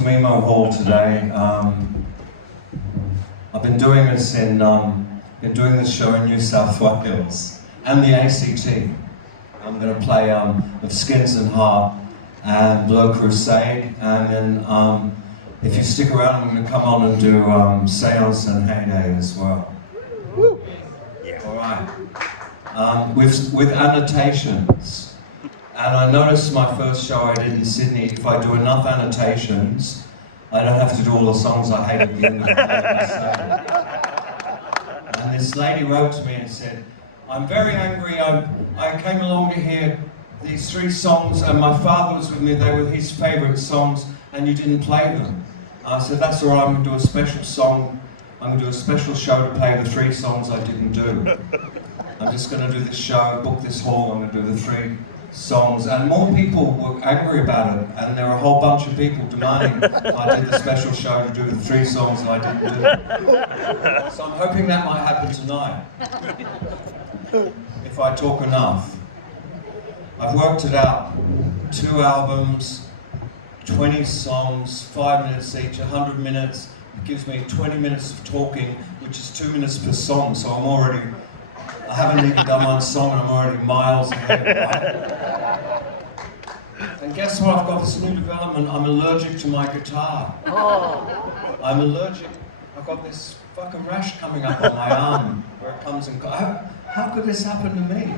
to Memo Hall today. I've been doing this show in New South Wales and the ACT. I'm going to play with Skins and Heart and blow CRUSADE, and then if you stick around, I'm going to come on and do SEANCE and HEYDAY as well. Yeah. All right. With annotations. And I noticed my first show I did in Sydney, if I do enough annotations, I don't have to do all the songs I hate at the end of the day. And this lady wrote to me and said, I'm very angry, I came along to hear these 3 songs and my father was with me, they were his favourite songs and you didn't play them. I said, that's all right, I'm going to do a special song, I'm going to do a special show to play the 3 songs I didn't do. I'm just going to do this show, book this hall, I'm going to do the 3 songs, and more people were angry about it, and there were a whole bunch of people demanding I did the special show to do the 3 songs I didn't do. So I'm hoping that might happen tonight, if I talk enough. I've worked it out, 2 albums, 20 songs, 5 minutes each, 100 minutes. It gives me 20 minutes of talking, which is 2 minutes per song, so I haven't even done one song and I'm already miles ahead. And guess what? I've got this new development. I'm allergic to my guitar. I'm allergic. I've got this fucking rash coming up on my arm where it comes and goes. How could this happen to me?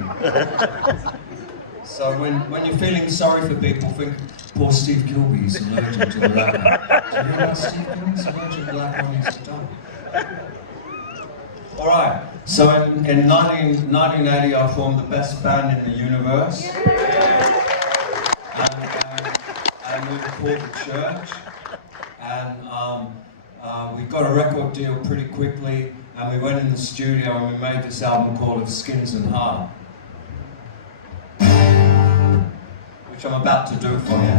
So when you're feeling sorry for people, think, poor Steve Kilbey is allergic to the lacquer. Do you know what Steve Kilbey's allergic to lacquer on his guitar? Alright, so in 1980 I formed the best band in the universe. And we were called The Church. And we got a record deal pretty quickly, and we went in the studio and we made this album called Skins and Heart, which I'm about to do for you.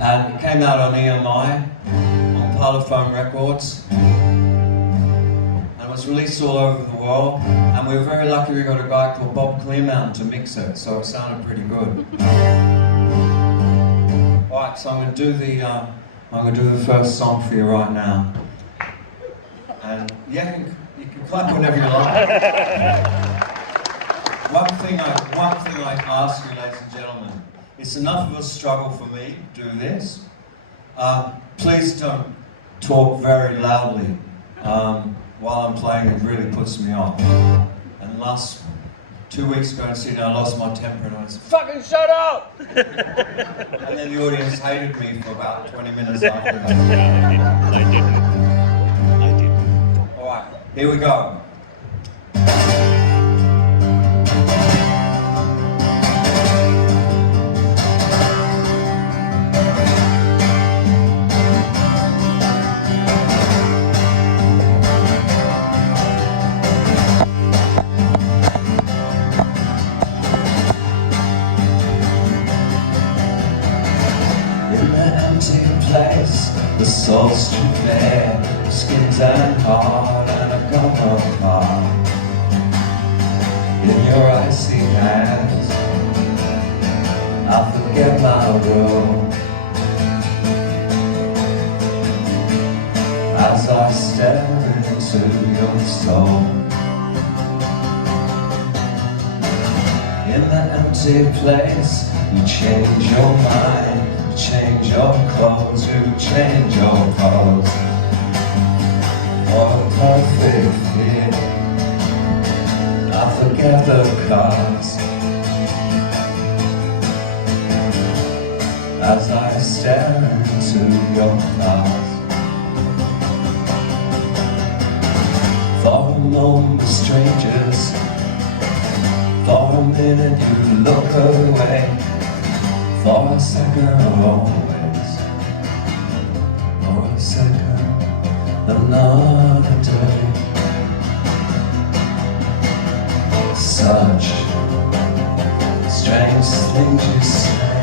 And it came out on EMI, Parlophone Records, and it was released all over the world, and we were very lucky we got a guy called Bob Clearmountain to mix it, so it sounded pretty good. Alright, so I'm going to do the first song for you right now. And yeah, you can clap whenever you like. One thing I ask you, ladies and gentlemen, it's enough of a struggle for me to do this. Please don't talk very loudly while I'm playing. It really puts me off. And the last 2 weeks ago in Sydney, I lost my temper and I was fucking shut up! And then the audience hated me for about 20 minutes after that. I didn't. Alright, here we go. The soul's too fair, skins and heart, and a cup of heart. In your icy hands, I'll forget my world as I stare into your soul. In that empty place, you change your mind. Change your clothes, you change your pose for a perfect fit. I forget the cost as I stare into your eyes. For a moment we're strangers, for a minute you look away. For a second always, for a second another day. Such strange things you say.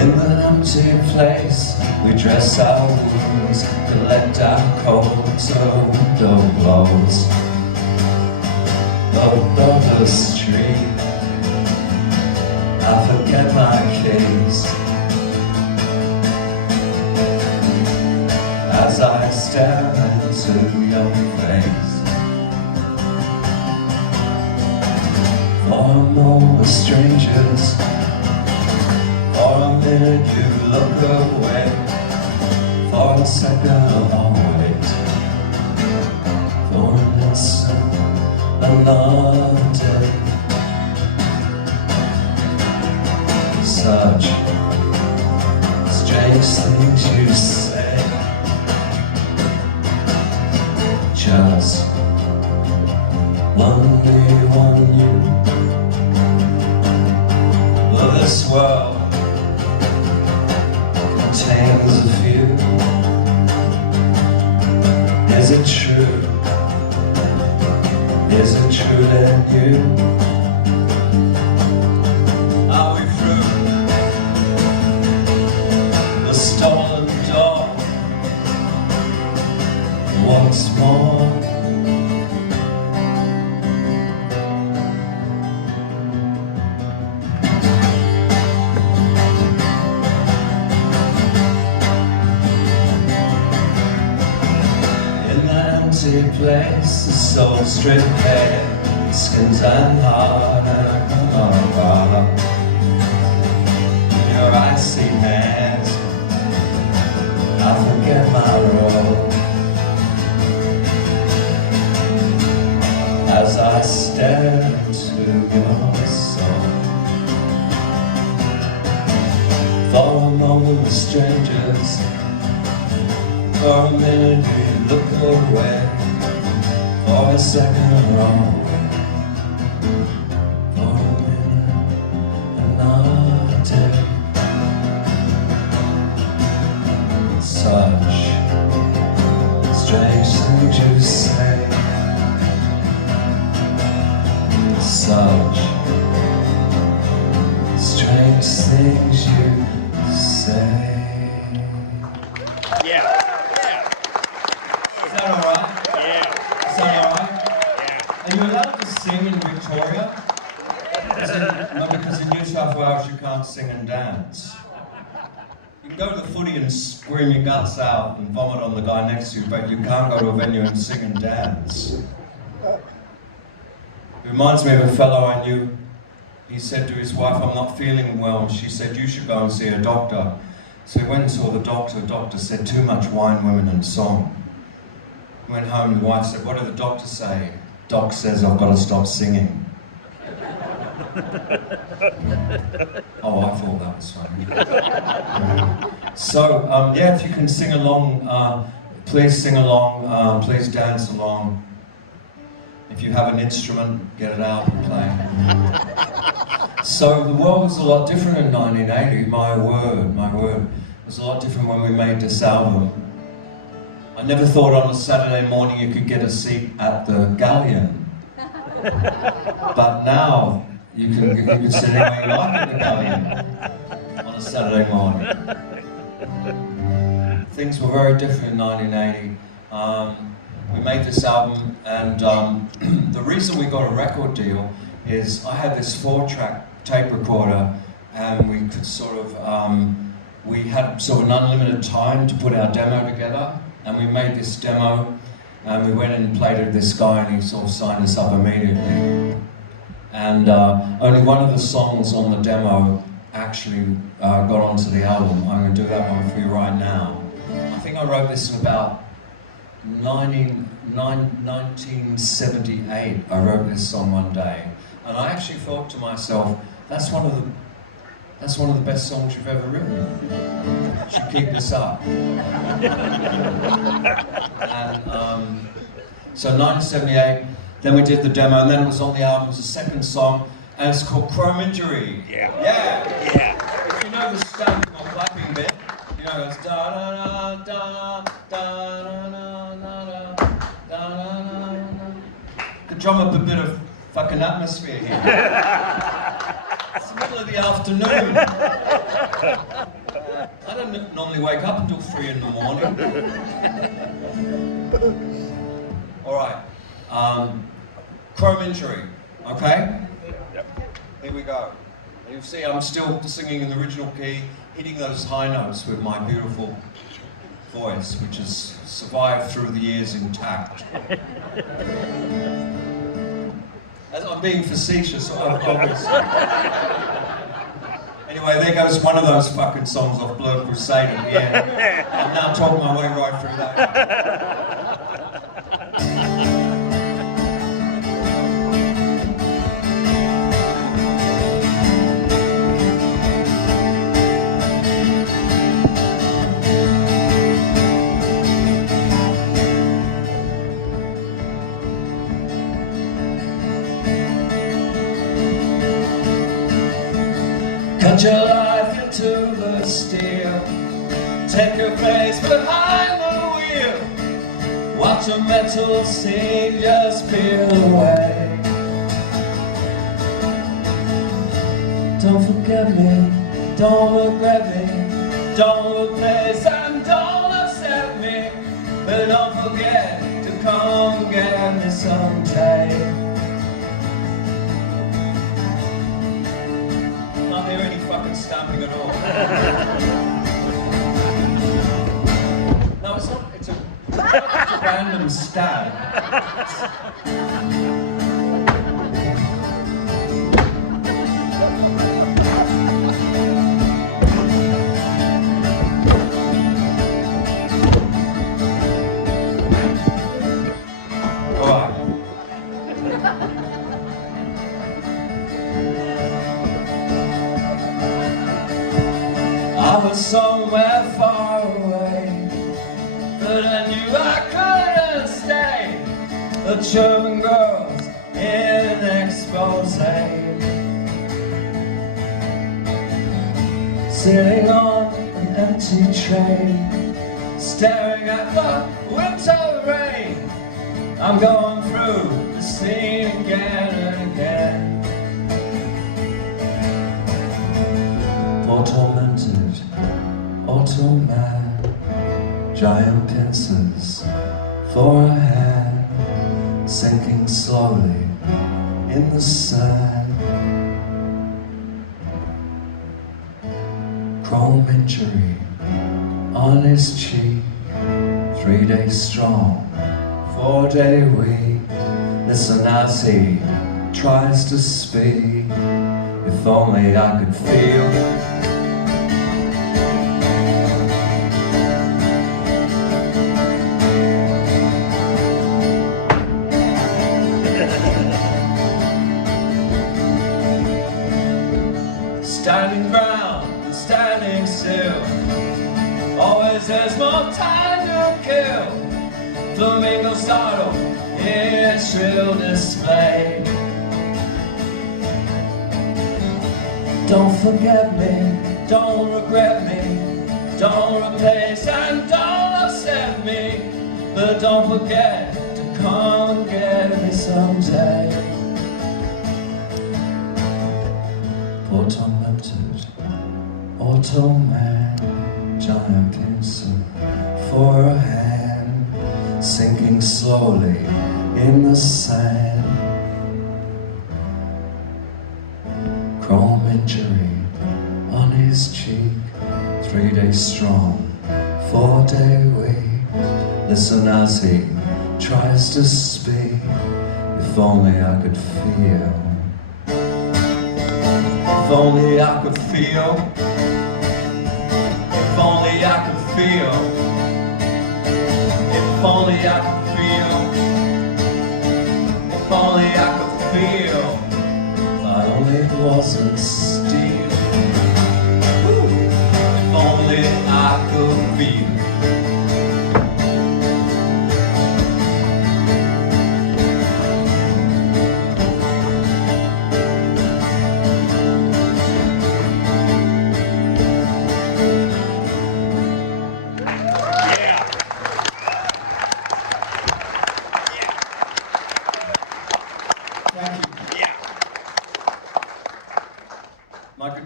In an empty place, we dress our wounds The let down cold, so window blows above the street. I forget my keys as I stare into your face. For a moment we're strangers, for a minute you look away, for a second I'll wait, for an instant another day. Such strange things you say, just only one you. Well, this world contains a few. Is it true? Is it true that you? Are we through the stolen door once more? Place, the soul stripped bare, skins and heart and a bar. Your icy hands, I forget my role as I stare into your soul. For a moment we're strangers, for a minute we look away, for a second wrong, for a minute, another day. Such strange things you say, such strange things you say. Yeah. Is that alright? Yeah. Is that alright? Are you allowed to sing in Victoria? No, because in New South Wales you can't sing and dance. You can go to the footy and scream your guts out and vomit on the guy next to you, but you can't go to a venue and sing and dance. It reminds me of a fellow I knew. He said to his wife, "I'm not feeling well," and she said, "You should go and see a doctor." So he went and saw the doctor. The doctor said, "Too much wine, women and song." He went home and the wife said, "What did the doctor say?" "Doc says I've got to stop singing." Oh, I thought that was funny. So, yeah, if you can sing along, please sing along, please dance along. If you have an instrument, get it out and play. So the world was a lot different in 1980, my word. It was a lot different when we made this album. I never thought on a Saturday morning you could get a seat at the Galleon. But now you can sit anywhere you like at the Galleon on a Saturday morning. Things were very different in 1980. We made this album, and the reason we got a record deal is I had this 4-track tape recorder, and we could we had sort of an unlimited time to put our demo together, and we made this demo, and we went and played it with this guy, and he sort of signed us up immediately. And only one of the songs on the demo actually got onto the album. I'm going to do that one for you right now. I think I wrote this in about 1978. I wrote this song one day, and I actually thought to myself, that's one of the best songs you've ever written. You should keep this up. And so 1978, then we did the demo, and then it was on the album. It was the second song, and it's called Chrome Injury. Yeah. If you know the stamping or clapping bit, you know it's da da da da da da da da da. Could drum up a bit of fucking atmosphere here. It's the middle of the afternoon. I don't normally wake up until 3 in the morning. All right. Chrome injury. Okay? Yep. Here we go. And you'll see I'm still singing in the original key, hitting those high notes with my beautiful voice, which has survived through the years intact. As I'm being facetious, obviously. Anyway, there goes one of those fucking songs off Blur Crusade at the end. I'm now talking my way right through that. Cut your life into the steel, take your place behind the wheel, watch a metal scene just peel away. Don't forget me, don't regret me, don't replace and don't accept me, but don't forget to come get me someday. Can't hear any fucking stamping at all. No, it's not. It's a random stab. All right. I was somewhere far away, but I knew I couldn't stay. The German girls in an expose, sitting on an empty train, staring at the winter rain. I'm going through the scene again and again. Poor tormented auto man, giant pincers for a hand, sinking slowly in the sand. Chrome injury on his cheek, 3 days strong, 4-day weak. Listen as he tries to speak. If only I could feel. Standing ground and standing still, always there's more time to kill. Flamingo startle in shrill display. Don't forget me, don't regret me, don't replace and don't accept me, but don't forget to come and get me someday. Poor tormented auto man, giant pincer for a hand, sinking slowly in the sand. Chrome injury on his cheek, 3 days strong, 4-day weak. Listen as he tries to speak. If only I could feel. If only I could feel. If only I could feel. If only I could feel. If only I could feel. If only it wasn't steel. Woo. If only I could feel.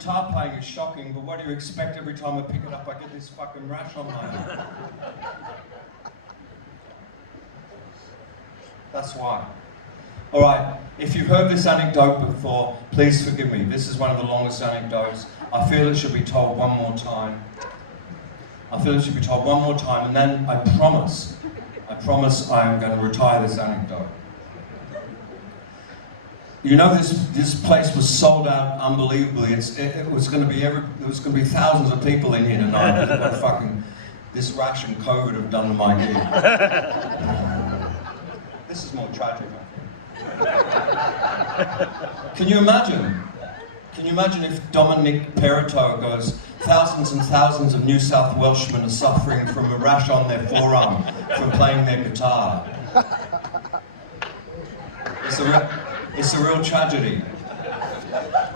guitar playing is shocking, but what do you expect? Every time I pick it up, I get this fucking rash on my hand. That's why. All right, if you've heard this anecdote before, please forgive me. This is one of the longest anecdotes. I feel it should be told one more time. I feel it should be told one more time, and then I promise I am going to retire this anecdote. You know, this place was sold out unbelievably. It was going to be there was going to be thousands of people in here tonight. What fucking this rash and COVID have done to my gig. This is more tragic. Can you imagine? Can you imagine if Dominic Perrotto goes, thousands and thousands of New South Welshmen are suffering from a rash on their forearm from playing their guitar. It's a real tragedy.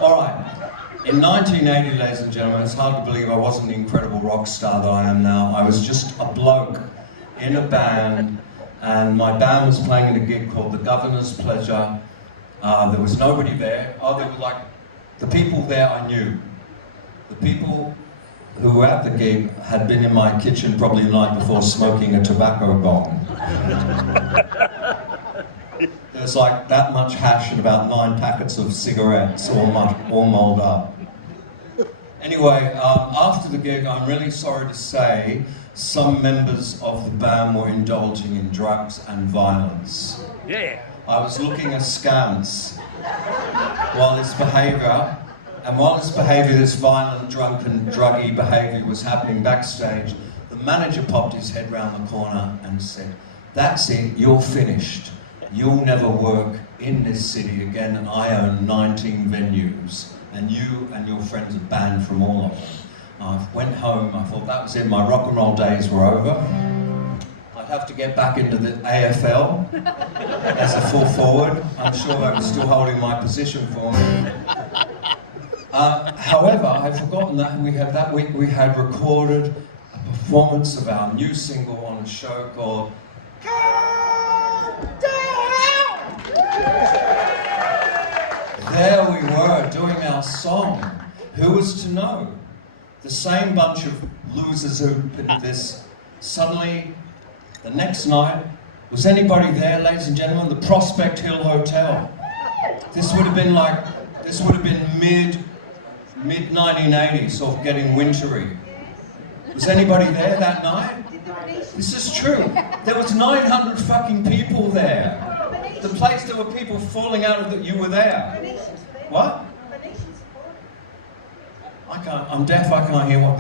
All right, in 1980, ladies and gentlemen, it's hard to believe I wasn't the incredible rock star that I am now. I was just a bloke in a band, and my band was playing in a gig called The Governor's Pleasure. There was nobody there. Oh, there were like, the people there I knew. The people who were at the gig had been in my kitchen probably the night before smoking a tobacco bong. There's like that much hash and about 9 packets of cigarettes, all mulled up. Anyway, after the gig, I'm really sorry to say, some members of the band were indulging in drugs and violence. Yeah. I was looking askance while this behaviour, this violent, drunken, druggy behaviour was happening backstage. The manager popped his head round the corner and said, "That's it, you're finished. You'll never work in this city again, and I own 19 venues, and you and your friends are banned from all of them." I went home, I thought that was it, my rock and roll days were over. I'd have to get back into the AFL as a full forward. I'm sure they were still holding my position for me. However, I'd forgotten that that week we had recorded a performance of our new single on a show called There we were, doing our song. Who was to know? The same bunch of losers who did this, suddenly, the next night, was anybody there, ladies and gentlemen? The Prospect Hill Hotel. This would have been mid-1980s, sort of getting wintry. Was anybody there that night? This is true. There was 900 fucking people there. The place, there were people falling out of it, you were there. What? I'm deaf, I can't hear what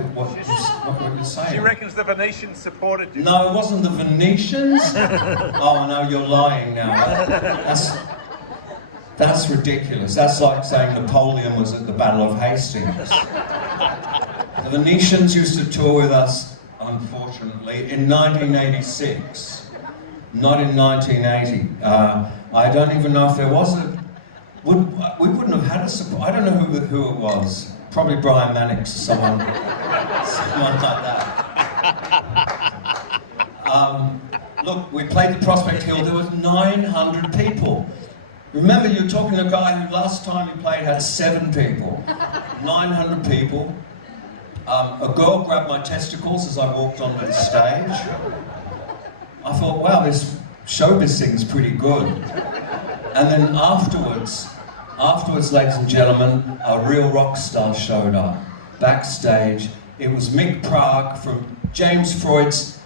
you're saying. She reckons the Venetians supported you. No, it wasn't the Venetians. Oh no, you're lying now. That's ridiculous. That's like saying Napoleon was at the Battle of Hastings. The Venetians used to tour with us, unfortunately, in 1986. Not in 1980. I don't even know if there was we wouldn't have had a support. I don't know who it was. Probably Brian Mannix or someone like that. Look, we played the Prospect Hill. There was 900 people. Remember, you're talking to a guy who last time he played had 7 people. 900 people. A girl grabbed my testicles as I walked onto the stage. I thought, wow, this showbiz thing's pretty good. And then afterwards, ladies and gentlemen, a real rock star showed up. Backstage, it was Mick Prague from James Freud's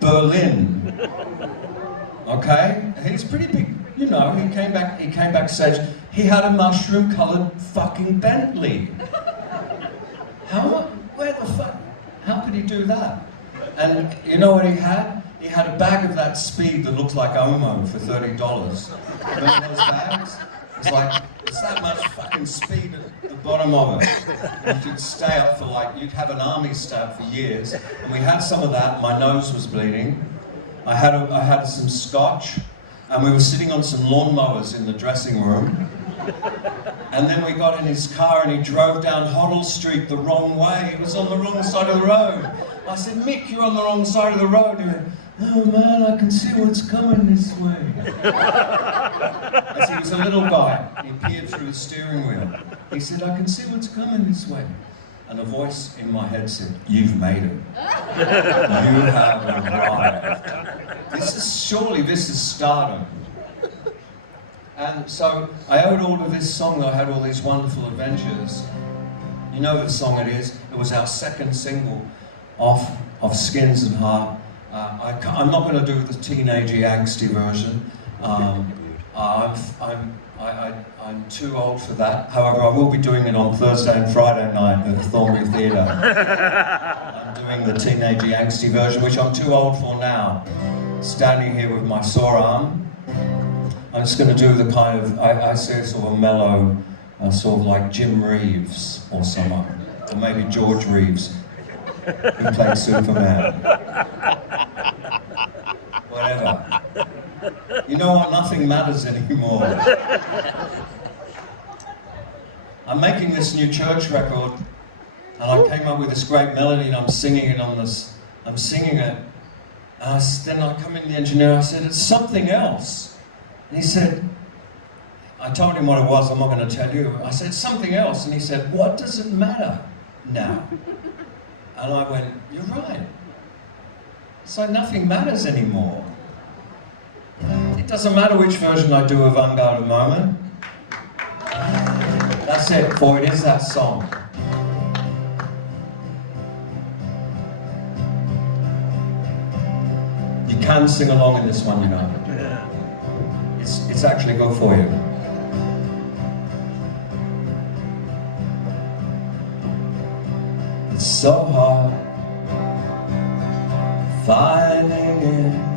Berlin. Okay? He's pretty big, you know, he came backstage. He had a mushroom-coloured fucking Bentley. Where the fuck? How could he do that? And you know what he had? He had a bag of that speed that looked like Omo for $30. Remember those bags? It's like, it's that much fucking speed at the bottom of it. And you'd stay up for like, you'd have an army stay up for years. And we had some of that, my nose was bleeding. I had some scotch, and we were sitting on some lawnmowers in the dressing room. And then we got in his car and he drove down Hoddle Street the wrong way. It was on the wrong side of the road. I said, "Mick, you're on the wrong side of the road." He went, "Oh man, I can see what's coming this way." As he was a little guy, he peered through the steering wheel. He said, I can see what's coming this way. And a voice in my head said, you've made it. You have arrived. Surely this is stardom. And so I owed all of this song that I had all these wonderful adventures. You know the song it is. It was our second single off of Skins and Heart. I'm not going to do the teenagey angsty version. I'm too old for that. However, I will be doing it on Thursday and Friday night at the Thornbury Theatre. I'm doing the teenagey angsty version, which I'm too old for now. Standing here with my sore arm. I'm just going to do the kind of, I say sort of a mellow, sort of like Jim Reeves or someone. Or maybe George Reeves, who played Superman. Whatever. You know what? Nothing matters anymore. I'm making this new church record, and I came up with this great melody, and I'm singing it on this. I'm singing it, and then I come in the engineer. I said, "It's something else." And he said, I told him what it was. I'm not going to tell you. I said, "It's something else," and he said, "What does it matter now?" And I went, "You're right. So nothing matters anymore. It doesn't matter which version I do of Unguarded Moment. That's it, for it is that song." You can sing along in this one, you know. It's actually good for you. It's so hard finding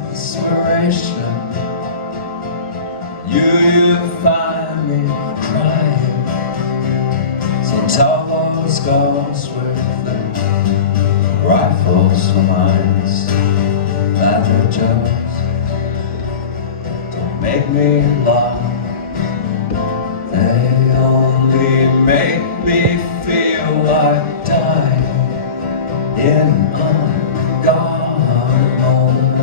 inspiration. You find me crying. So tell those girls with the rifles for mines that they're just don't make me laugh. They only make me feel like dying in unguarded moment.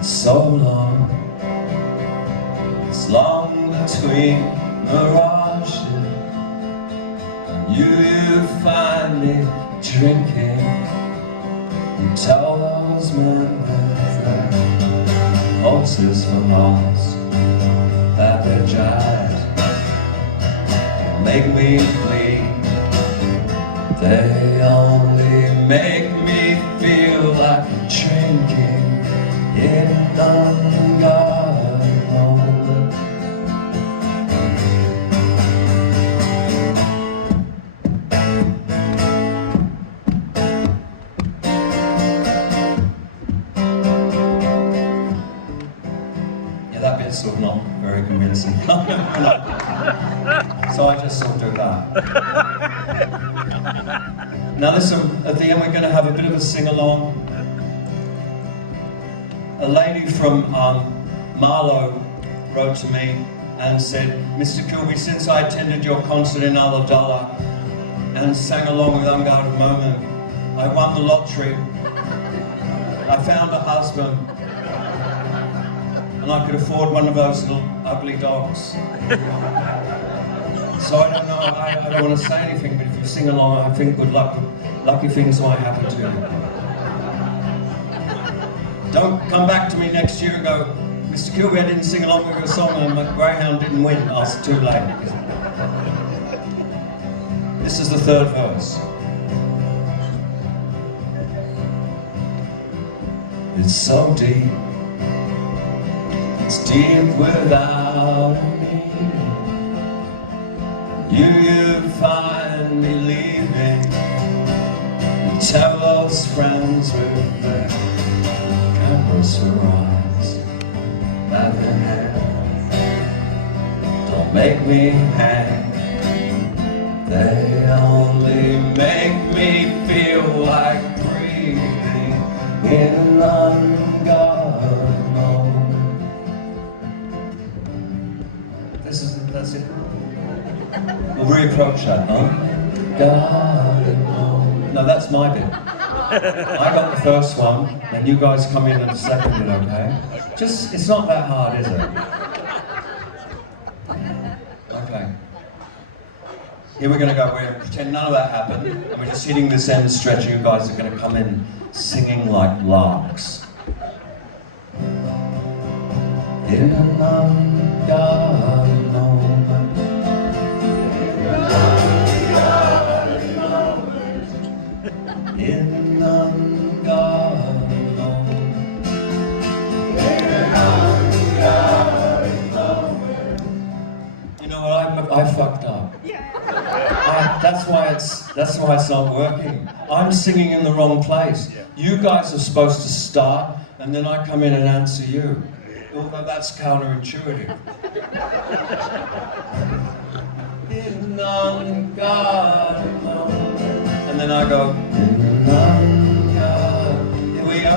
So long, it's long between mirages. You find me drinking. You tell those men with their horses for hearts that they're giant. Make me bleed. They only make me feel like drinking in unguarded moment. Yeah, that bit's sort of not very convincing. So I just sort of do that. Now listen, at the end we're going to have a bit of a sing-along. A lady from Marlow wrote to me and said, "Mr. Kilbey, since I attended your concert in Ulladulla and sang along with Unguarded Moment, I won the lottery. I found a husband, and I could afford one of those little ugly dogs." So I don't know, I don't want to say anything, but if you sing along, I think good luck, lucky things might happen to you. Don't come back to me next year and go, "Mr. Kilbey, I didn't sing along with your song and my Greyhound didn't win." Oh, it's too late. This is the third verse. It's so deep. It's deep without a meaning. You find me leaving. You tell those friends with their cameras for eyes that they have. Don't make me hang. They only make me feel like breathing in an unguarded moment. That's it. We'll reapproach that, huh? Unguarded moment. No, that's my bit. I got the first one, and you guys come in and the second bit, okay? Just, it's not that hard, is it? Okay. Here we're going to go, we're going to pretend none of that happened, and we're just hitting this end stretch, and you guys are going to come in singing like larks. In an unguarded moment, in an unguarded moment, you know what, I fucked up. That's why it's not working. I'm singing in the wrong place. You guys are supposed to start, and then I come in and answer you. Although that's counterintuitive. In unguarded moment. And then I go, in unguarded. Here we go.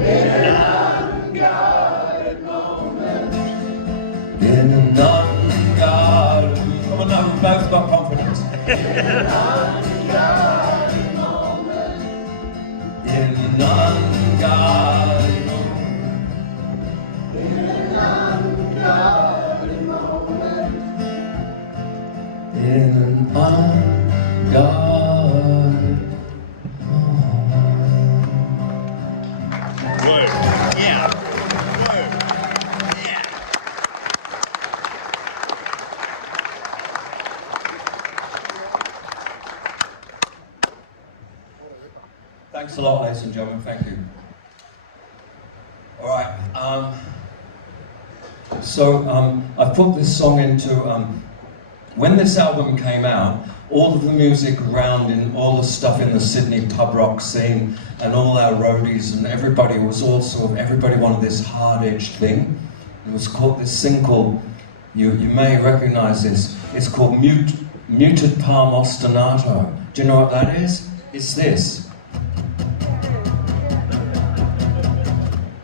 In an unguarded moment. In an unguarded. Come on, now, we've both got confidence. In an unguarded moment. In an unguarded moment. In an unguarded moment. Word. Yeah. Word. Yeah. Thanks a lot, ladies and gentlemen. Thank you. All right. I've put this song into. When this album came out, all of the music around in all the stuff in the Sydney pub rock scene and all our roadies and everybody was all sort of, everybody wanted this hard-edged thing. It was called, this thing called, you may recognize this, it's called muted palm ostinato. Do you know what that is? It's this.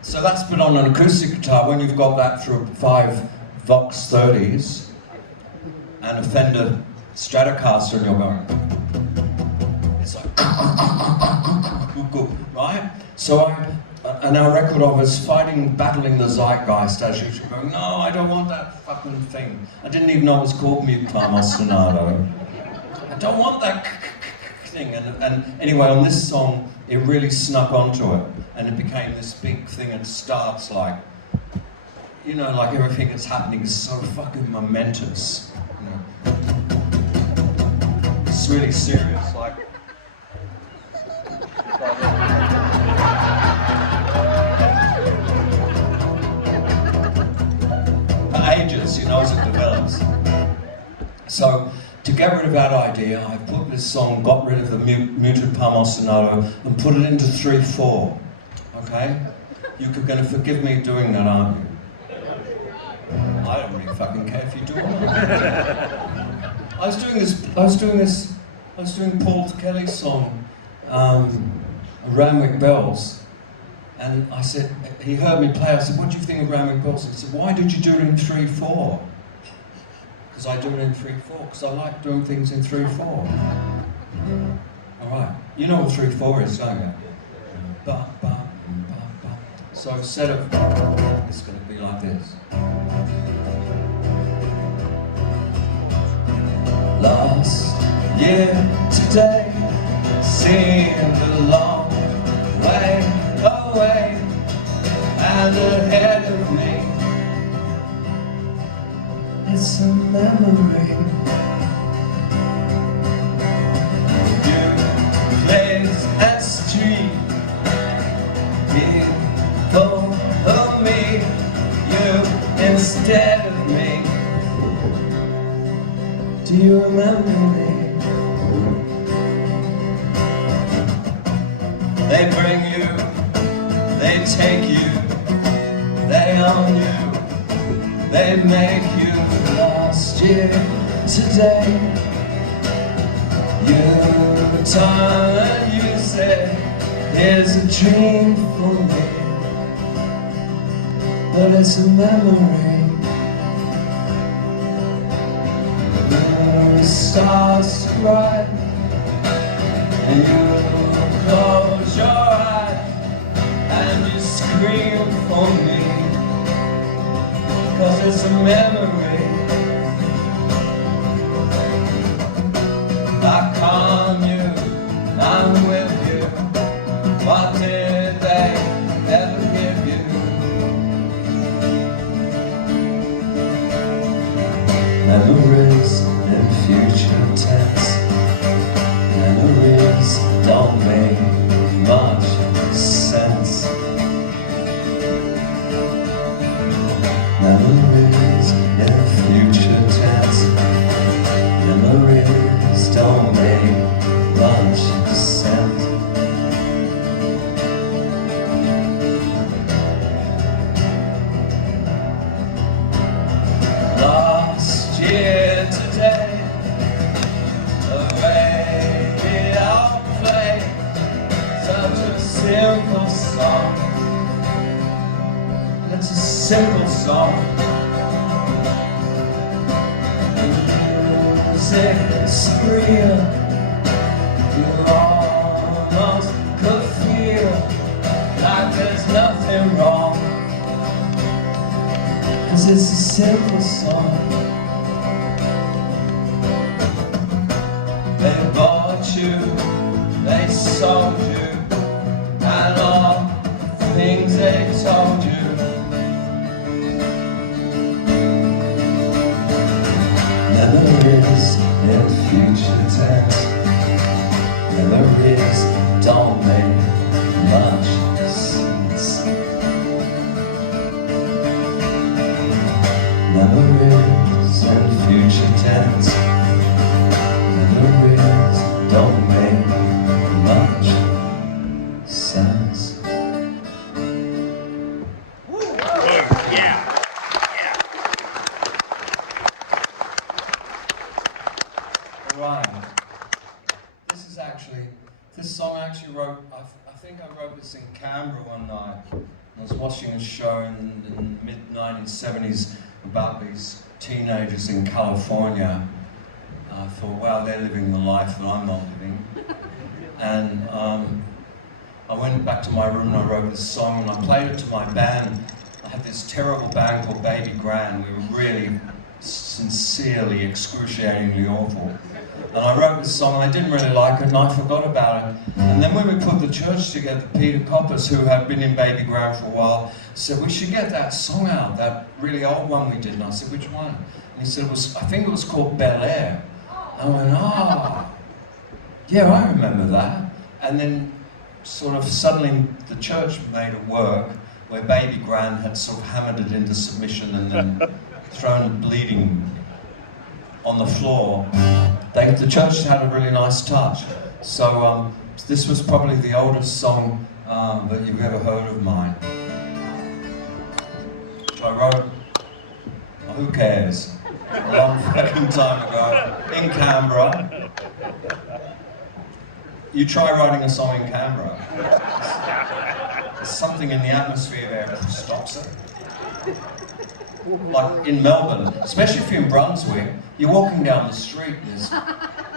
So that's put on an acoustic guitar when you've got that through 5 Vox 30s. And a Fender Stratocaster, and you're going, it's like, right? So and our record of us battling the zeitgeist as usual, going, no, I don't want that fucking thing. I didn't even know it was called mute palm ostinato. I don't want that thing. And anyway, on this song, it really snuck onto it, and it became this big thing. It starts like, you know, like everything that's happening is so fucking momentous. It's really serious, like. For ages, you know, as it develops. So, to get rid of that idea, I put this song, got rid of the muted palm ostinato, and put it into 3/4. Okay? You're going to forgive me doing that, aren't you? I don't really fucking care if you do or not. I was doing Paul Kelly's song, Ramwick Bells, and I said, he heard me play, I said, what do you think of Ramwick Bells? He said, why did you do it in 3/4? Because I do it in 3/4, because I like doing things in 3/4. Alright, you know what 3/4 is, don't you? Ba, ba, ba, ba. So instead of, it's going to be like this. Last year today seemed a long way away, and ahead of me it's a memory. You place and street before me, you instead of me. Do you remember me? They bring you, they take you, they own you, they make you. Last year, today, you turn and you say, here's a dream for me, but it's a memory. Stars to bright, And you close your eyes and you scream for me, 'cause it's a memory. I calm you, I'm with you. What did they ever give you? Memories in future tense. Memories don't make much sense. Memories in future tense. Memories don't make much sense. Last year today, the radio played such a simple song. It's a simple song. Music is real. You almost could feel like there's nothing wrong, 'cause it's a simple song. They bought you, they sold you, and all the things they told you. Memories in future tense. Memories don't make much sense. Memories in future tense. Memories don't make much sense. Yeah. Right. This song actually wrote, I think I wrote this in Canberra one night. I was watching a show in the mid-1970s about these teenagers in California. I thought, wow, they're living the life that I'm not living. And I went back to my room and I wrote this song and I played it to my band. I had this terrible band called Baby Grand. We were really sincerely, excruciatingly awful. And I wrote this song and I didn't really like it and I forgot about it. And then when we put the church together, Peter Coppers, who had been in Baby Grand for a while, said, we should get that song out, that really old one we did. And I said, which one? And he said, I think it was called Bel-Air. I went, yeah, I remember that. And then sort of suddenly the church made it work, where Baby Grand had sort of hammered it into submission and then thrown it bleeding on the floor. The church had a really nice touch. So this was probably the oldest song that you've ever heard of mine. Which I wrote, who cares, a long fucking time ago, in Canberra. You try writing a song in Canberra. There's something in the atmosphere there that stops it. Like in Melbourne, especially if you're in Brunswick, you're walking down the street and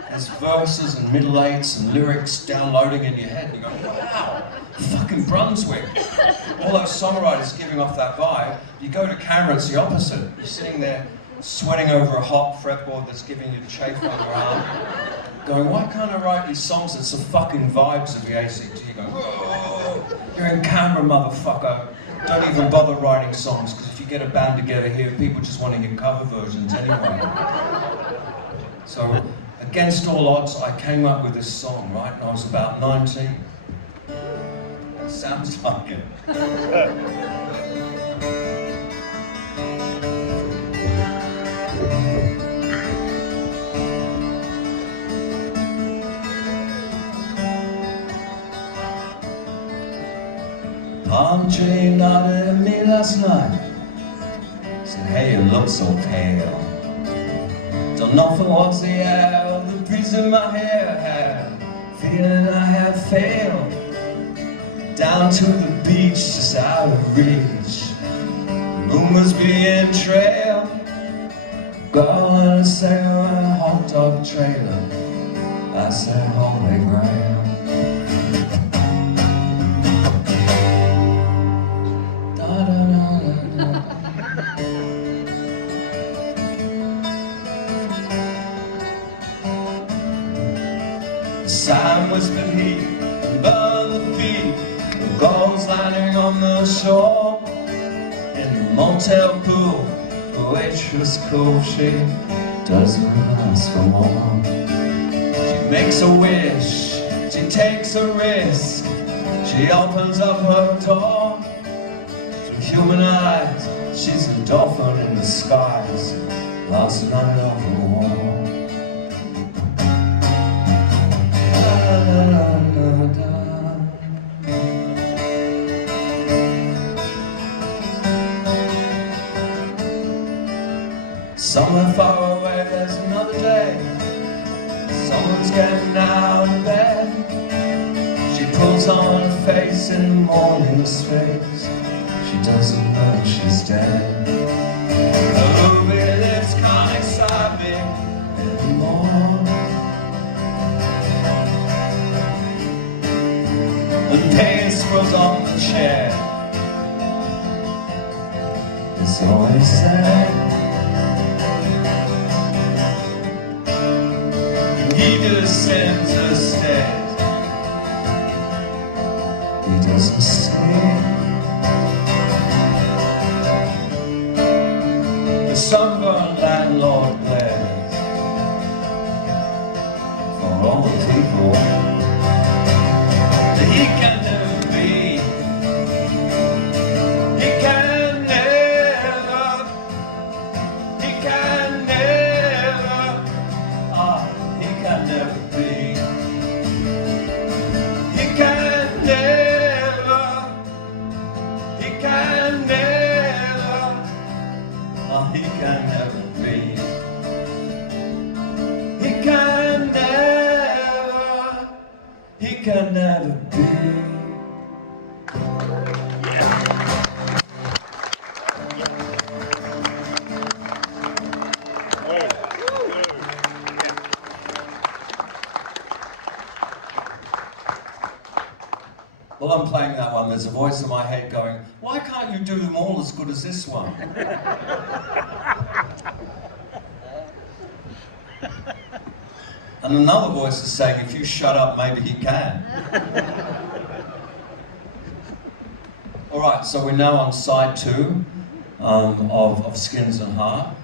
there's verses and middle eights and lyrics downloading in your head and you go, wow, fucking Brunswick. All those songwriters giving off that vibe. You go to Canberra, it's the opposite. You're sitting there sweating over a hot fretboard that's giving you chafe on your arm, going, why can't I write these songs that's the fucking vibes of the ACT? Going, whoa, you're in Canberra, motherfucker. Don't even bother writing songs, because if you get a band together here, people just want to hear cover versions anyway. So, against all odds, I came up with this song, right? And I was about 19. It sounds like it. Palm tree nodded at me last night. Said, hey, you look so pale. Don't know for what's the air, the breeze in my hair had. Feeling I had failed. Down to the beach, just out of reach. Moon was being trailed. Going to sail on a hot dog trailer. I say holy grail. Da, da, da, da, da. Sam whispered he burned the feet, the gulls landing on the shore. In the motel pool, the waitress cool, she doesn't ask for more. She makes a wish, she takes a risk, she opens up her door. Through human eyes, she's a dolphin in disguise, last night of the war. Somewhere far away there's another day. Someone's getting out of bed. She pulls on her face in the morning space. She doesn't know she's dead. The ruby lips can't excite me anymore. And pain spills on the chair. It's always sad. He descends the stairs. He doesn't stay. The sunburned landlord glares for all the people that he can never be. He can never. He can never. He can never be. He can never. He can never. He can never be. He can never. He can never be. While I'm playing that one, there's a voice in my head going, why can't you do them all as good as this one? And another voice is saying, if you shut up, maybe he can. All right, so we're now on side 2 of Skins and Heart.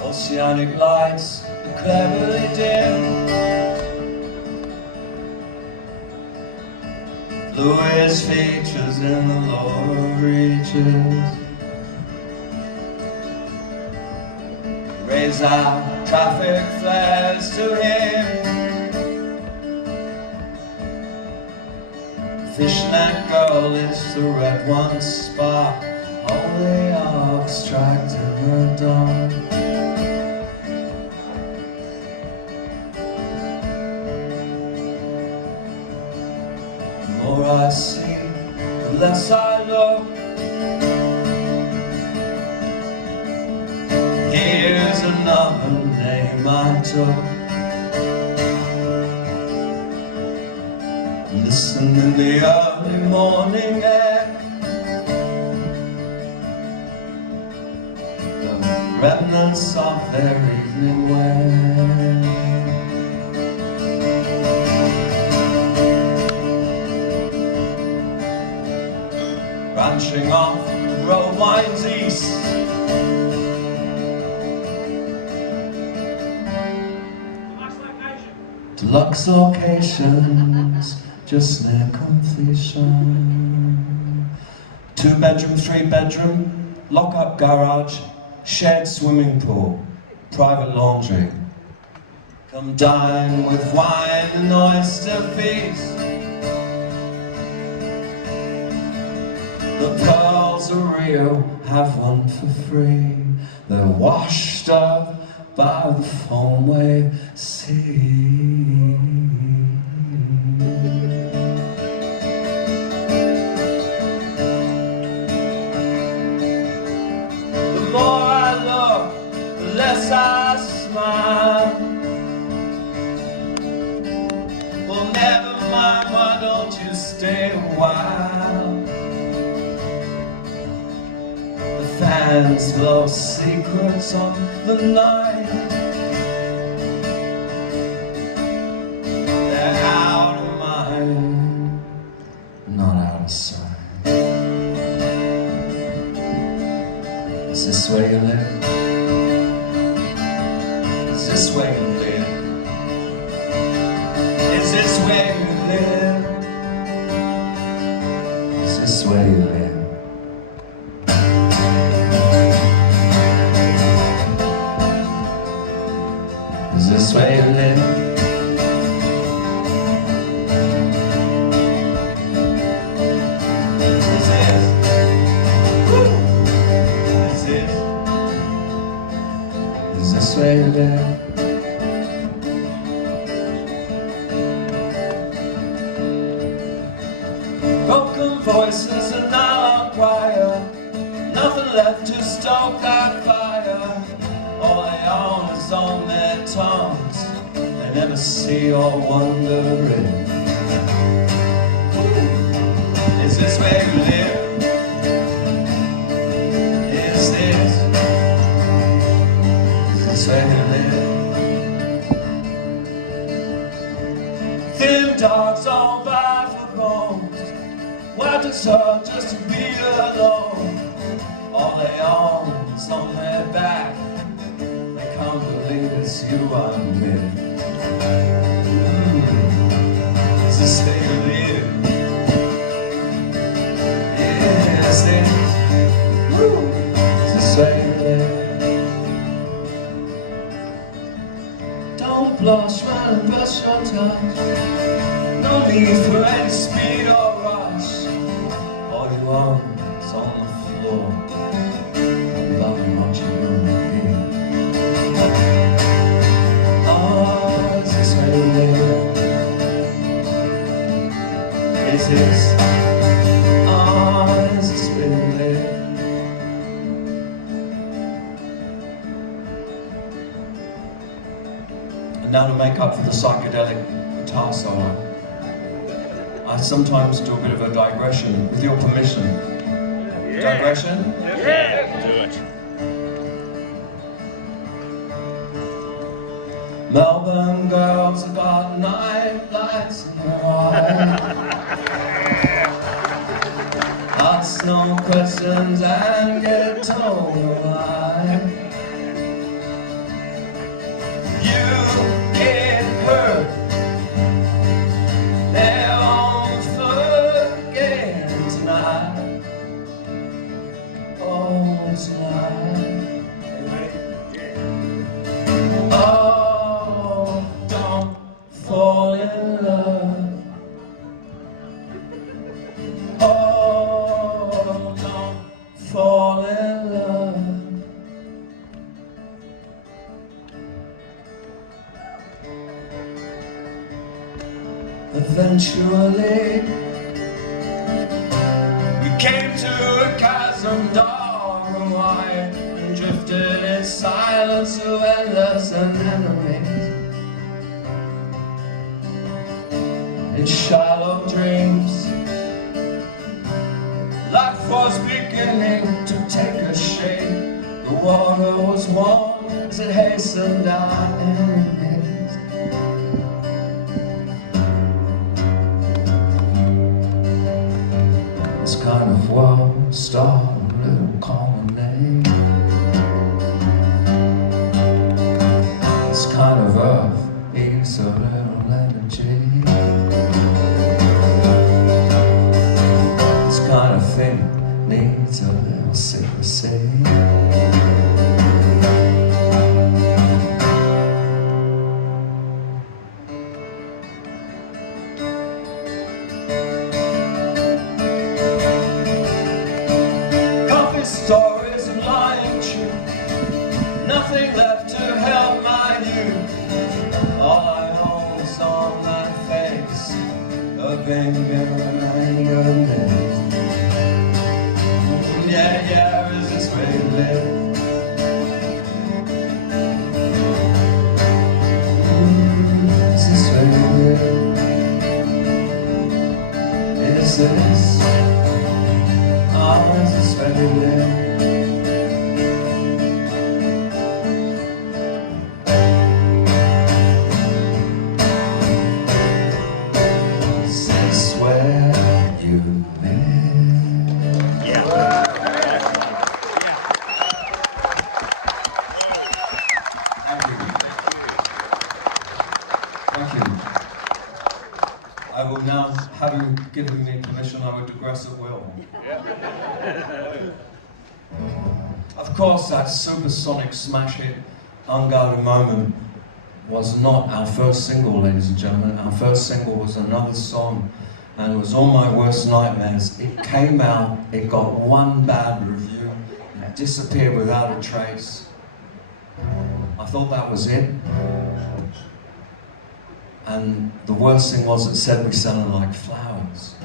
Oceanic lights are cleverly dim. Bluish features in the lower reaches. Raise out traffic flares to him. Fishnet girl is the red one spark. All the arcs tracked in the dawn. The more I see, the less I look. Here's another name I took. Listen in the early morning air. The remnants of their evening wear. Branching off, the road winds east. Deluxe locations, just near completion. 2-bedroom, 3-bedroom, lock-up garage, shared swimming pool, private laundry. Come dine with wine and oyster feast. The pearls are real, have one for free. They're washed up by the foam wave sea. winds blow secrets of the night. They're out of mind, not out of sight. Is this where you live? Is this where you live? Is this where you live? Is this where you live? Is this where you live? Is this? Woo! Is this? Is this where you live? Broken voices and now on choir, nothing left to stoke that fire. All they own is on their tongues, they never see or wonder in. Is this where you live? Is this where you live? Thin dogs all vie for bones, what does hurt just to be alone? All they own is on their back, they can't believe it's you I'm with. Is this where you live? Is this? Woo! Is this where you live? Don't blush when I brush your touch, no need for any speed or rush. All you own is on the floor, loving what you wanna be. Oh, is this where you live? Is this? Oh, is this where you live? And now to make up for the psychedelic guitar solo, I sometimes do a bit of a digression, with your permission. Yeah. Digression? Yeah. Do it. Melbourne girls have got night lights in their eyes. Ask no questions and get told why. You get hurt, they won't forget tonight. Oh, tonight. Oh, don't fall in love. Oh, don't fall in love. Eventually, we came to a chasm dark and wide, and drifted in silence to endless anemones. In shallow dreams, life was beginning to take a shape. The water was warm as it hastened our enemies. This kind of world started a little colony. This kind of earth needs a little energy. This kind of thing needs a little secrecy. Stories of lying truth, nothing left to help my youth. All I own is on my face, a anger and anger. Yeah, yeah, is this where you live? Is this where you live? Is this? Oh, is this where you live? Thank you. I will now, having given me permission, I will digress at will. Of course, that supersonic smash hit, Unguarded Moment, was not our first single, ladies and gentlemen. Our first single was another song, and it was All My Worst Nightmares. It came out, it got one bad review, and it disappeared without a trace. I thought that was it. And the worst thing was it said we sounded like flowers.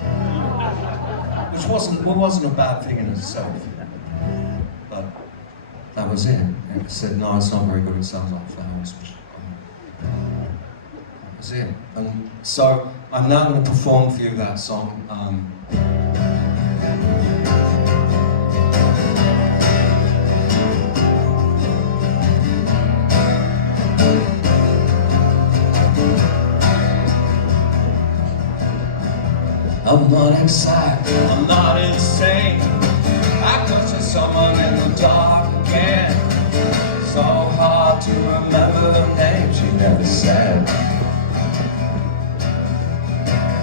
Which wasn't a bad thing in itself. But that was it. It said, no, it's not very good, it sounds like flowers. That was it. And so I'm now going to perform for you that song. I'm not exact, I'm not insane. I could see someone in the dark again. So hard to remember her name, she never said.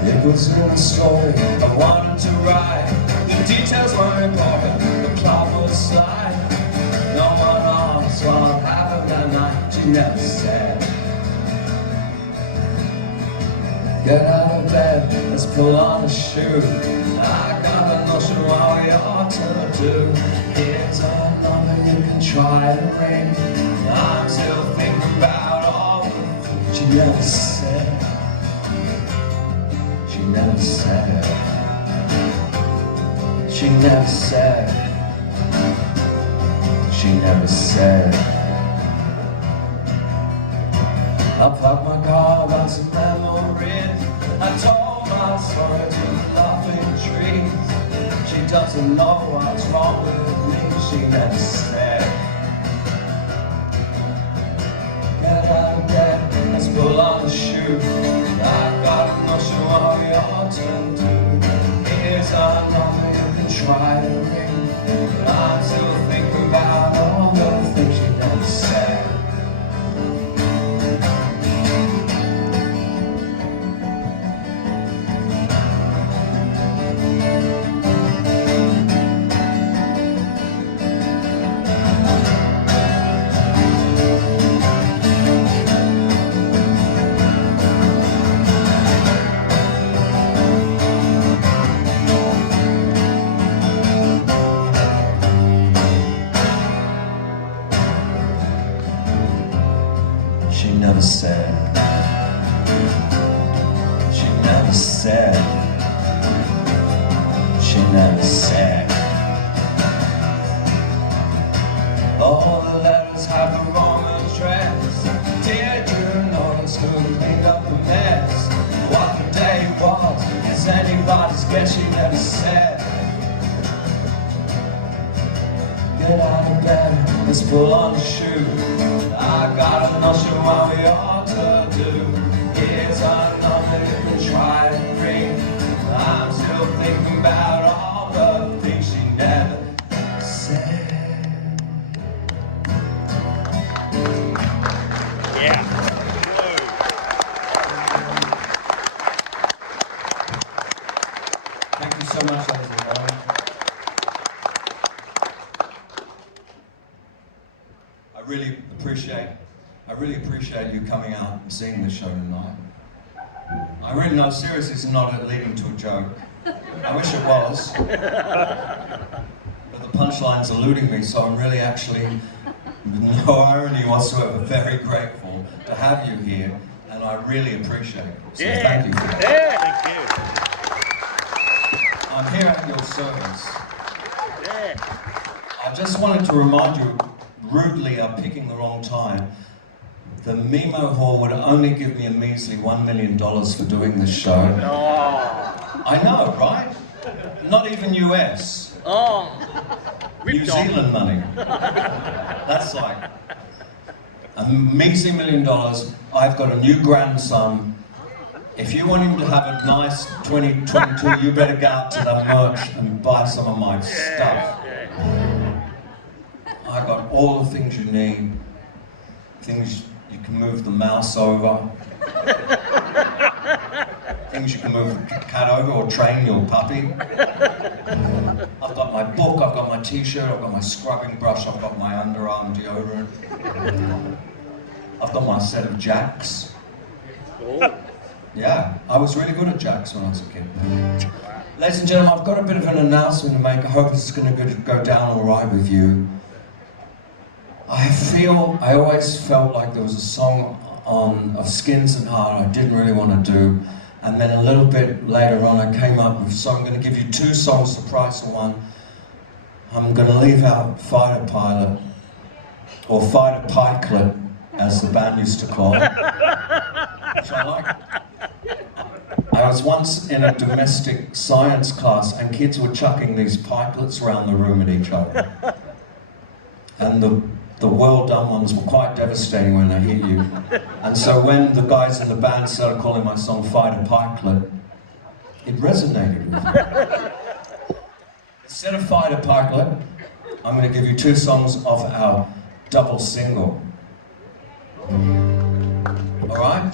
It was in a story I wanted to write. The details were important, the plot was slight. No one asked what happened that night, she never said. Get out of bed, let's pull on a shoe. I got a notion what we ought to do. Here's a number you can try to ring. I'm still thinking about all the things she never said. She never said. She never said. She never said. I parked my car by some memories. I told my story to the laughing trees. She doesn't know what's wrong with me, she never said. Get out of bed, let's pull on the shoe. I got a notion what we ought to do. Here's our number you can try to ring. I'm still thinking about all the things she never said. She never said. She never said. She never said. All the letters have the wrong address. Did you notice who cleaned up the mess? What the day was is anybody's guess. She never said. Get out of bed, let's pull on the shoe. I got a notion what we ought to do. Here's our number you can try to ring. I'm still thinking about all the things she never said. Yeah. Thank you so much, ladies and gentlemen. I really appreciate you coming out and seeing this show tonight. I really know, seriously, it's not leading to a joke. I wish it was. But the punchline's eluding me, so I'm really actually, no irony whatsoever, very grateful to have you here, and I really appreciate it. So thank you for that. Yeah, thank you. I'm here at your service. Yeah. I just wanted to remind you, rudely I'm picking the wrong time. The Memo Hall would only give me a measly $1 million for doing this show. Oh. I know, right? Not even US. Oh. New Zealand money. That's like a measly $1 million. I've got a new grandson. If you want him to have a nice 2022, you better go out to the merch and buy some of my stuff. I got all the things you need. Things you can move the mouse over. Things you can move a cat over or train your puppy. I've got my book, I've got my t-shirt, I've got my scrubbing brush, I've got my underarm deodorant. I've got my set of jacks. Yeah, I was really good at jacks when I was a kid. Ladies and gentlemen, I've got a bit of an announcement to make. I hope this is going to go down all right with you. I always felt like there was a song of Skins and Heart I didn't really want to do. And then a little bit later on I came up with, so I'm going to give you two songs, the price of one. I'm going to leave out Fighter Pilot, or Fighter Pikelet, as the band used to call it, which I like. I was once in a domestic science class and kids were chucking these pikelets around the room at each other. And the well-done ones were quite devastating when they hit you. And so when the guys in the band started calling my song Fighter Pikelet, it resonated with me. Instead of Fighter Pikelet, I'm going to give you two songs off our double single. All right?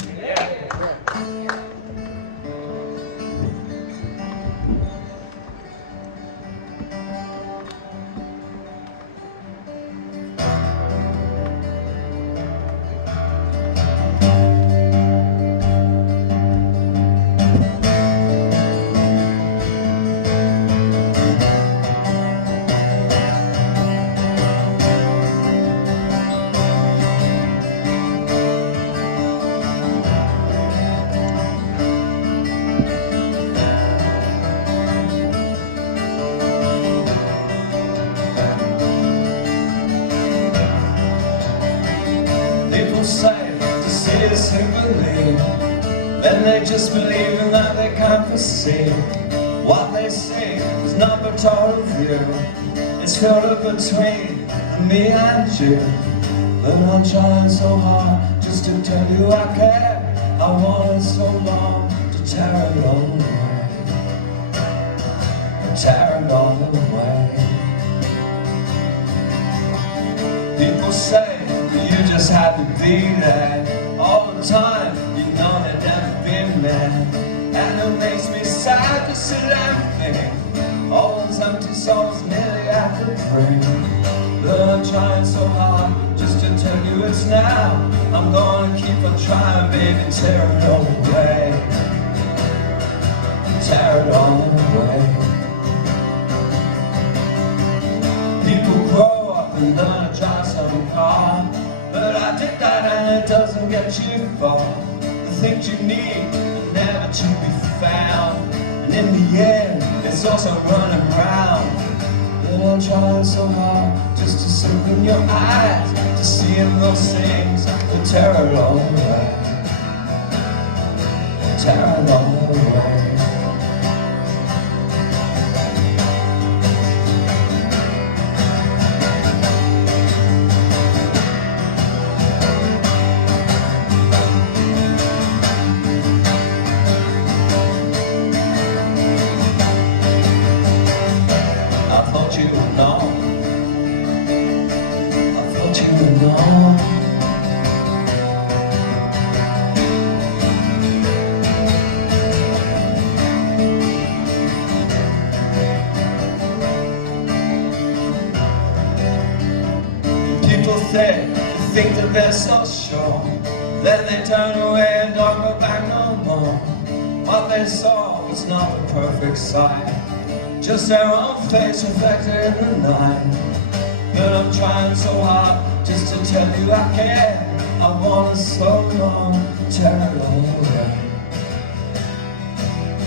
Say to see is who believe, then they just believe in that they can't foresee. What they see is not but total view, it's filtered between me and you. But I'm trying so hard just to tell you I care. I wanted so long to tear it all away, tear it all away. People say you just had to be there all the time, you know they've never been there. And it makes me sad to sit and think all those empty souls nearly have to pray. But I'm trying so hard just to tell you it's now. I'm gonna keep on trying, baby, tear it all away, tear it all away. People grow up and learn to drive some car, but I did that and it doesn't get you far. The things you need are never to be found, and in the end, it's also running round. But I'm trying so hard just to see in your eyes, to see in those things that tear it all away, tear it all away. They think that they're so sure, then they turn away and don't go back no more. What they saw was not the perfect sight, just their own face reflected in the night. But I'm trying so hard just to tell you I care. I want it so long, tear it all away,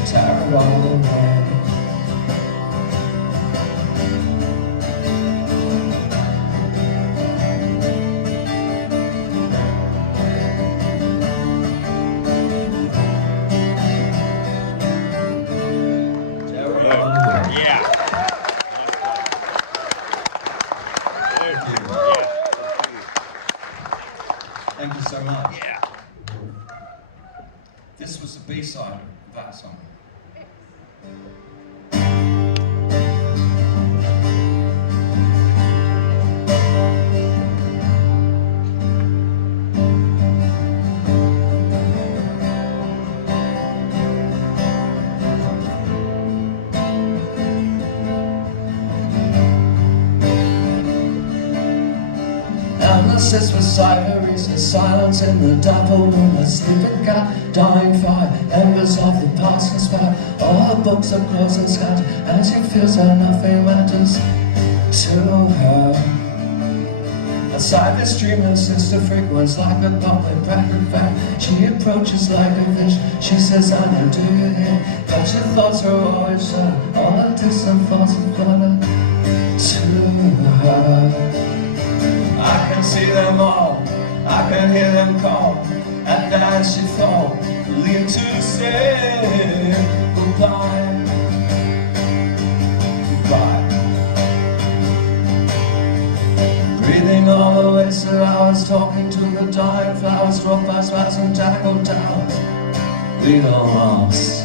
tear it all away. Thank you so much. Yeah. This was the B-side of that song. sits beside her, is in silence in the dapple room. A sleeping cat, dying fire, embers of the passing spark. All her books are closed and scattered, and she feels that nothing matters to her. Outside this dream, her sister frequents like a public private fact. She approaches like a fish. She says, I know, do you hear? But your thoughts are always shut. All the distant thoughts are flooded to her. I can see them all, I can hear them call, and as she falls, leave to say goodbye. Goodbye. Breathing all the wasted hours, talking to the dying flowers, dropped by spouts and tackled towers. We don't ask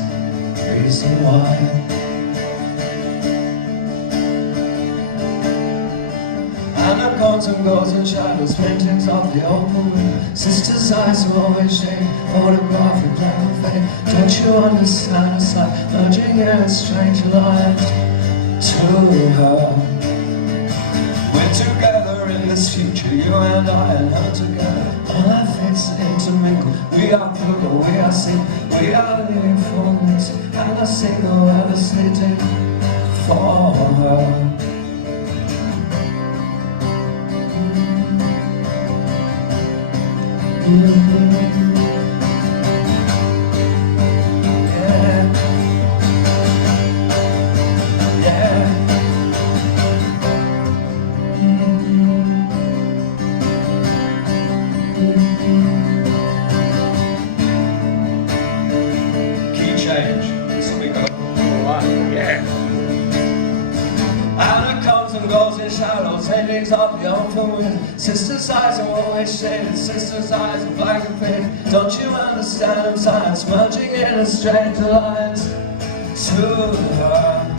reason why. And it comes and goes in shadows, paintings of the open wind. Sister's eyes are always shade, photograph of black and fade. Don't you understand a sight, merging in a strange light to her. We're together in this future, you and I and her together. All our fates intermingle, we are pure, we are sin, we are living for me, and I sing the weather sleeping for her. Paintings of the open wind. Sister's eyes are always shaded, sister's eyes are black and faded. Don't you understand science, merging in a strange alliance to her.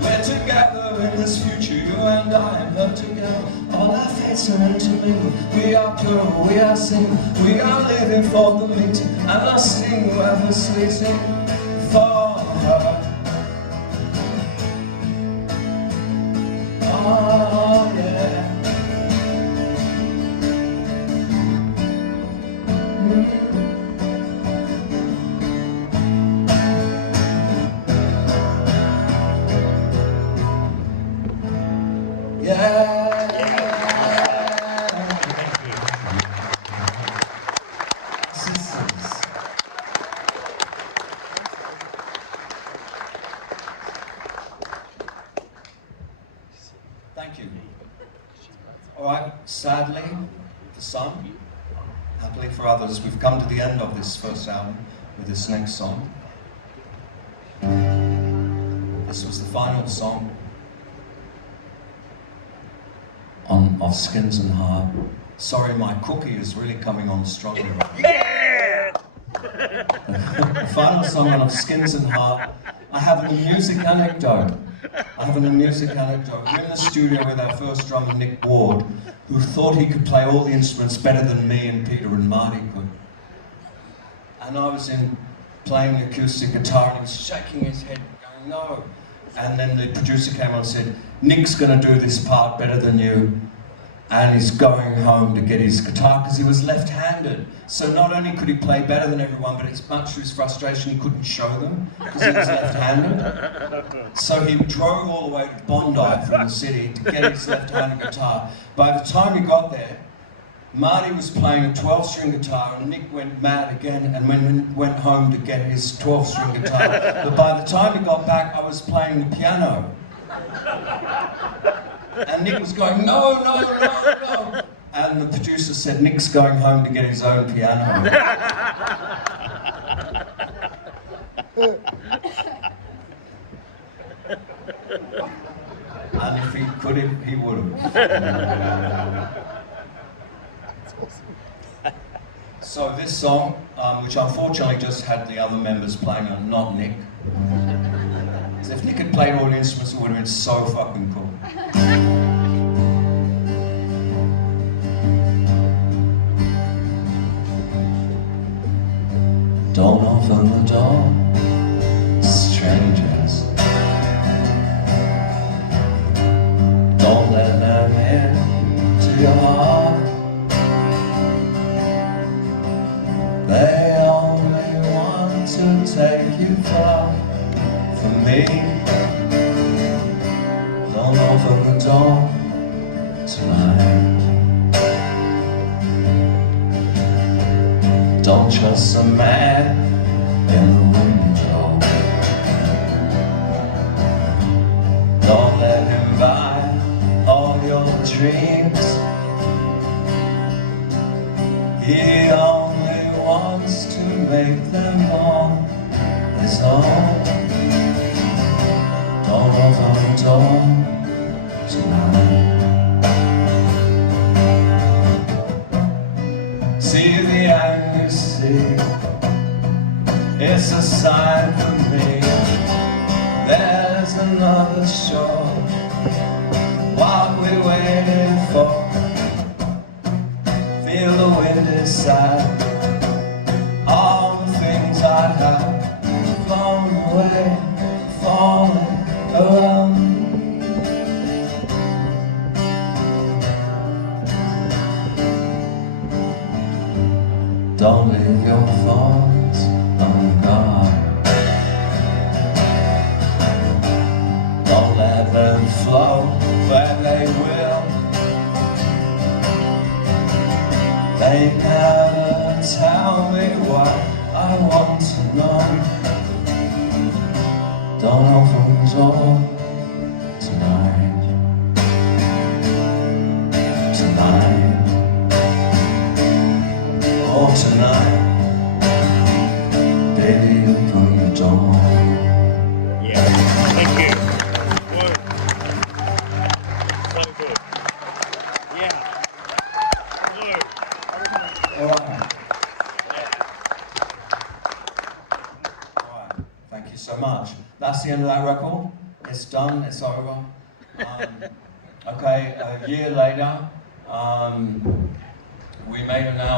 We're together in this future, you and I and her together. All our fates are intermingled, we are pure, we are single. We are living for the meeting, and I sing whoever sleeping for her. Oh, yeah. Yeah. Sisters. Thank you. All right, sadly for some, happily for others, we've come to the end of this first album with this next song. This was the final song of Skins and Heart. Sorry, my cookie is really coming on strongly right now. Yeah! The final song of Skins and Heart. I have a music anecdote. We're in the studio with our first drummer, Nick Ward, who thought he could play all the instruments better than me and Peter and Marty could. And I was playing the acoustic guitar and he was shaking his head, going, no. And then the producer came on and said, Nick's going to do this part better than you. And he's going home to get his guitar because he was left-handed. So not only could he play better than everyone, but it's much to his frustration he couldn't show them because he was left-handed. So he drove all the way to Bondi from the city to get his left-handed guitar. By the time he got there, Marty was playing a 12-string guitar and Nick went mad again and went home to get his 12-string guitar. But by the time he got back, I was playing the piano. And Nick was going, no, no, no, no. And the producer said, Nick's going home to get his own piano. And if he could have, he would have. So this song, which unfortunately just had the other members playing on, not Nick. If Nick had played all the instruments, it would have been so fucking cool. Don't open the door, strangers. Don't let them into your heart. They only want to take you far from me. Don't open the door tonight. Don't trust a man in the window. Don't let him buy all your dreams. He only wants to make them on his own. Don't open the door tonight. See the angry sea, it's a sign for me. There's another shore. What we waiting for? Feel the wind inside. All the things I have flown away, falling around me. Don't leave your thoughts unguarded. Don't let them flow where they will. They never tell me what I want to know. Don't open the door tonight. Tonight. Oh, tonight. Baby, open the door. Yeah, thank you. Good. So good. Yeah. Good. All right. All right. Thank you so much. That's the end of that record. It's done. It's over. Okay, a year later, we made an album.